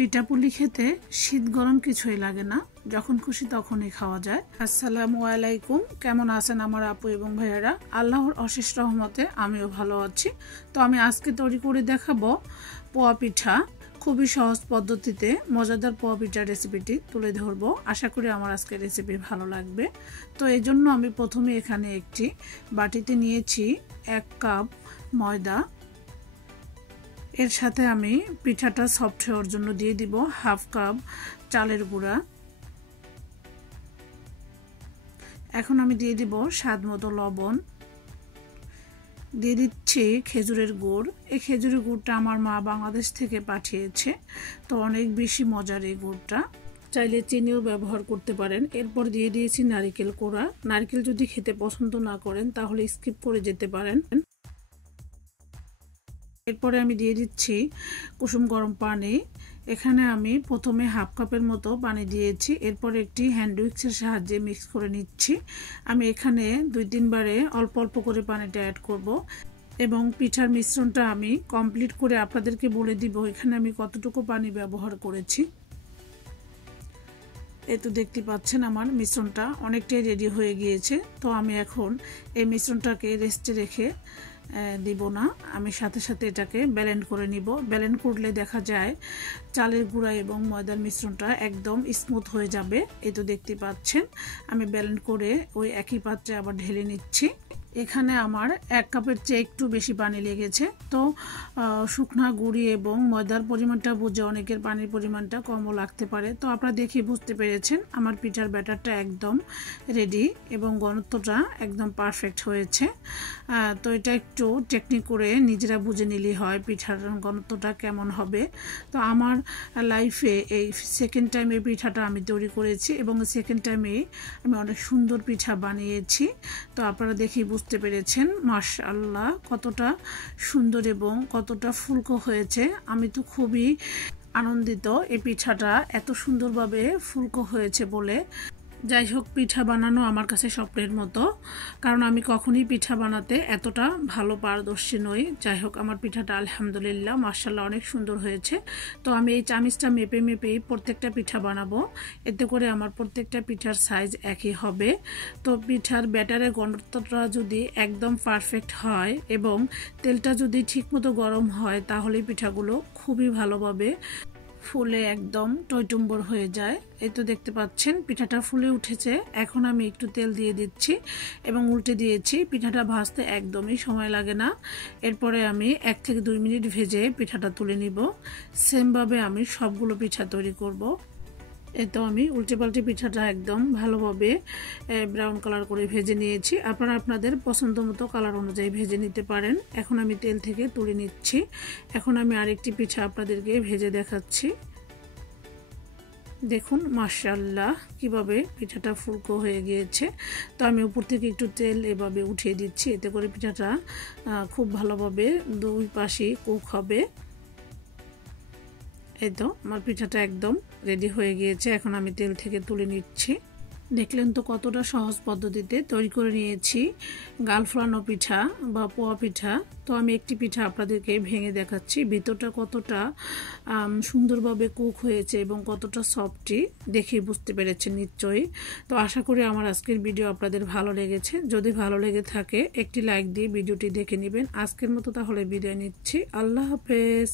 পিঠাপুলি খেতে শীত গরম কিছুই লাগে না, যখন খুশি তখনই খাওয়া যায়। আসসালামু আলাইকুম, কেমন আছেন আমার আপু এবং ভাইয়েরা? আল্লাহর অশেষ রহমতে আমিও ভালো আছি। তো আমি আজকে তৈরি করে দেখাবো পোয়া পিঠা। খুবই সহজ পদ্ধতিতে মজাদার পোয়া পিঠার রেসিপিটি তুলে ধরবো। আশা করি আমার আজকের রেসিপি ভালো লাগবে। তো এই জন্য আমি প্রথমে এখানে একটি বাটিতে নিয়েছি 1 কাপ ময়দা। এর সাথে আমি পিঠাটা সফট হওয়ার জন্য দিয়ে দিব 1/2 কাপ চালের গুঁড়া। এখন আমি দিয়ে দিব স্বাদ মতো লবণ, দিয়ে দিচ্ছি খেজুরের গুড়। এই খেজুরের গুড়টা আমার মা বাংলাদেশ থেকে পাঠিয়েছে, তো অনেক বেশি মজার এই গুড়টা। চাইলে চিনিও ব্যবহার করতে পারেন। এরপর দিয়ে দিয়েছি নারকেল কোড়া। নারকেল যদি খেতে পছন্দ না করেন তাহলে স্কিপ করে যেতে পারেন। এরপরে আমি দিয়ে দিচ্ছি কুসুম গরম পানি। এখানে আমি প্রথমে 1/2 কাপের মতো পানি দিয়েছি। এরপর একটি হ্যান্ড উইক্সের সাহায্যে মিক্স করে নিচ্ছি। আমি এখানে 2-3 বারে অল্প অল্প করে পানিটা অ্যাড করব এবং পিঠার মিশ্রণটা আমি কমপ্লিট করে আপনাদেরকে বলে দিব এখানে আমি কতটুকু পানি ব্যবহার করেছি। এই তো দেখতে পাচ্ছেন আমার মিশ্রণটা অনেকটাই রেডি হয়ে গিয়েছে। তো আমি এখন এই মিশ্রণটাকে রেস্টে রেখে দিব না, আমি সাথে সাথে এটাকে ব্লেন্ড করে নিব। ব্লেন্ড করলে দেখা যায় চালের গুঁড়া এবং ময়দার মিশ্রণটা একদম স্মুথ হয়ে যাবে। এই তো দেখতে পাচ্ছেন আমি ব্লেন্ড করে ওই একই পাত্রে আবার ঢেলে নিচ্ছি। এখানে আমার 1 কাপের চেয়ে একটু বেশি পানি লেগেছে। তো শুকনা গুঁড়ি এবং ময়দার পরিমাণটা বুঝে অনেকের পানির পরিমাণটা কমও লাগতে পারে। তো আপনারা দেখে বুঝতে পেরেছেন আমার পিঠার ব্যাটারটা একদম রেডি এবং ঘনত্বটা একদম পারফেক্ট হয়েছে। তো এটা একটু টেকনিক করে নিজেরা বুঝে নিলেই হয় পিঠার ঘনত্বটা কেমন হবে। তো আমার লাইফে এই সেকেন্ড টাইম এই পিঠাটা আমি তৈরি করেছি এবং সেকেন্ড টাইমে আমি অনেক সুন্দর পিঠা বানিয়েছি। তো আপনারা দেখেই বুঝতে পেরেছেন মাশাআল্লাহ কতটা সুন্দর এবং কতটা ফুলকো হয়েছে। আমি তো খুবই আনন্দিত এই পিঠাটা এত সুন্দরভাবে ফুলকো হয়েছে বলে। যাই হোক, পিঠা বানানো আমার কাছে স্বপ্নের মতো, কারণ আমি কখনই পিঠা বানাতে এতটা ভালো পারদর্শী নই। যাই হোক, আমার পিঠাটা আলহামদুলিল্লাহ মাশাআল্লাহ অনেক সুন্দর হয়েছে। তো আমি এই চামিচটা মেপে মেপেই প্রত্যেকটা পিঠা বানাবো, এতে করে আমার প্রত্যেকটা পিঠার সাইজ একই হবে। তো পিঠার ব্যাটারের ঘনত্বটা যদি একদম পারফেক্ট হয় এবং তেলটা যদি ঠিকমতো গরম হয় তাহলে পিঠাগুলো খুবই ভালোভাবে ফুলে একদম টইটুম্বর হয়ে যায়। এই তো দেখতে পাচ্ছেন পিঠাটা ফুলে উঠেছে। এখন আমি একটু তেল দিয়ে দিচ্ছি এবং উল্টে দিয়েছি। পিঠাটা ভাজতে একদমই সময় লাগে না। এরপরে আমি 1 থেকে 2 মিনিট ভেজে পিঠাটা তুলে নিব। সেমভাবে আমি সবগুলো পিঠা তৈরি করব। এই তো আমি উল্টে পাল্টে পিঠাটা একদম ভালোভাবে ব্রাউন কালার করে ভেজে নিয়েছি। আপনারা আপনাদের পছন্দ মতো কালার অনুযায়ী ভেজে নিতে পারেন। এখন আমি তেল থেকে তুলে নিচ্ছি। এখন আমি আরেকটি পিঠা আপনাদেরকে ভেজে দেখাচ্ছি। দেখুন মাশাআল্লাহ কিভাবে পিঠাটা ফুলকো হয়ে গিয়েছে। তো আমি উপর থেকে একটু তেল এভাবে উঠিয়ে দিচ্ছি, এতে করে পিঠাটা খুব ভালোভাবে 2 পাশেই কুক হবে। এই তো আমার পিঠাটা একদম রেডি হয়ে গিয়েছে। এখন আমি তেল থেকে তুলে নিচ্ছি। দেখলেন তো কতটা সহজ পদ্ধতিতে তৈরি করে নিয়েছি গাল ফোলানো পিঠা বা পোয়া পিঠা। তো আমি একটি পিঠা আপনাদেরকে ভেঙে দেখাচ্ছি, ভিতরটা কতটা সুন্দরভাবে কুক হয়েছে এবং কতটা সফটি দেখেই বুঝতে পেরেছেন নিশ্চয়ই। তো আশা করি আমার আজকের ভিডিও আপনাদের ভালো লেগেছে। যদি ভালো লেগে থাকে একটি লাইক দিয়ে ভিডিওটি দেখে নেবেন। আজকের মতো তাহলে বিদায় নিচ্ছি। আল্লাহ হাফেজ।